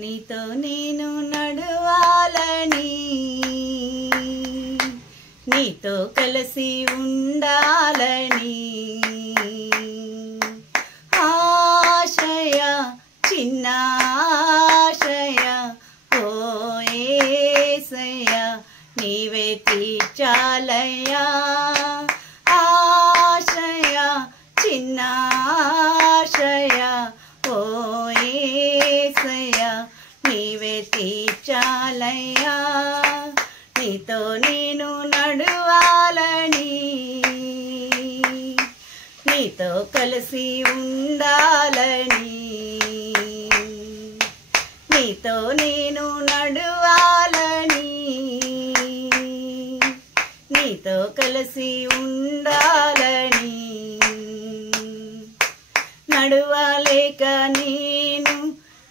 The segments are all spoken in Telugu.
నీతో నేను నడవాలని, నీతో కలిసి ఉండాలని ఆశయ, చిన్న ఆశయ ఓ యేసయ్య నీవే తీర్చాలయ్యా. ఆశయ, చిన్న ఆశయ ఓ యేసయ్య నీవే తీర్చాలయ్యా. నీతో నేను నడవాలని, నీతో కలిసి ఉండాలని, నీతో నేను నడవాలని, నీతో కలిసి ఉండాలని. నడవలేక నేను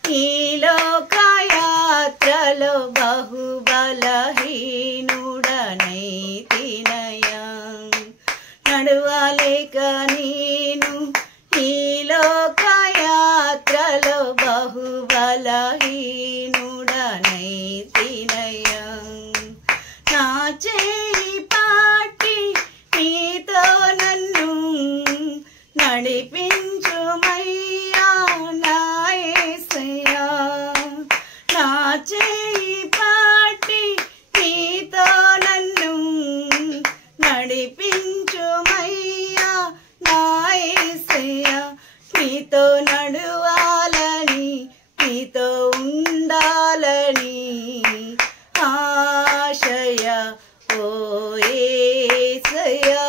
ఈ లోకయాత్రలో బహుబలహీనుడనైతినయ్యా. నడవలేక నేను ఈ లోకయాత్రలో బహుబలహీనుడనైతినయ్యా. నా చేయి పట్టి నీతో నన్ను నడిపించుమయ్యా నా యేసయ్యా. నా చేయి పట్టి నీతో నన్ను నడిపించుమయ్యా నా యేసయ్యా. నీతో నడవాలని, నీతో ఉండాలని ఆశయ ఓ యేసయ్యా.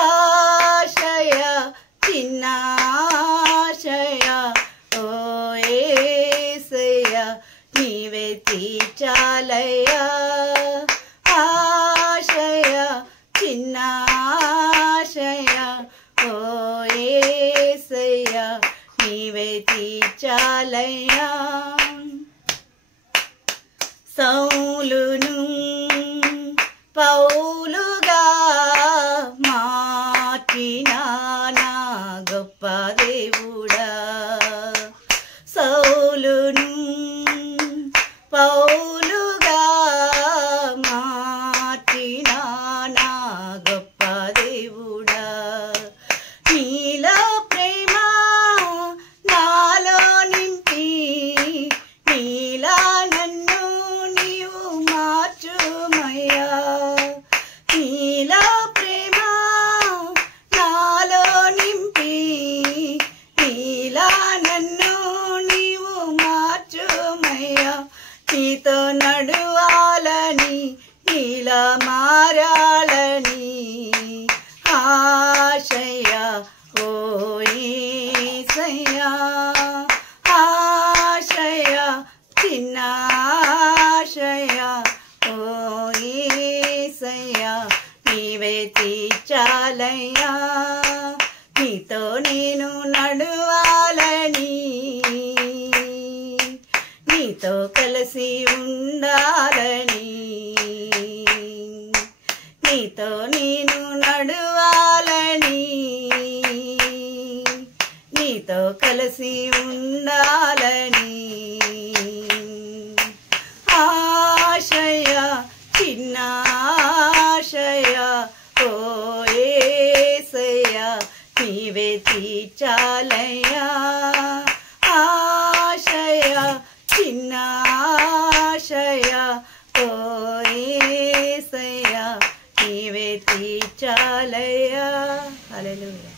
ఆశయ, చిన్న ఆశయ ఓ యేసయ్య నీవే తీర్చాలయ్యా. ఆశయ, చిన్న ఆశయ ఓ యేసయ్య నీవే తీర్చాలయ్యా. సౌలును పౌలుగా మార్చిన నా గొప్ప దేవుడా, సౌలును పౌలుగా మార్చిన నా గొప్ప దేవుడా. నీలో ప్రేమ నాలో నింపి, నీలా నన్ను నీవు మార్చుమయ్యా. నీలో ప్రేమ నాలో నింపి, నీలా నన్ను నీవు మార్చుమయ్యా. నీతో నడవాలని, నీలా మారాలని ఆశయ ఓ యేసయ్యా. ఆశయ, చిన్న ఆశయ ఓ యేసయ్య నీవే తీర్చాలయ్యా. నీతో నేను నడవాలని, నీతో కలిసి ఉండాలని, నీతో నేను నడవాలని, నీతో కలిసి ఉండాలని ఆశయ, చిన్న ఆశయ ఓ యేసయ్య నీవే తీర్చాలయ్యా. ఆశయ, చిన్న ఆశయ ఓ యేసయ్య నీవే తీర్చాలయ్యా. హల్లెలూయా.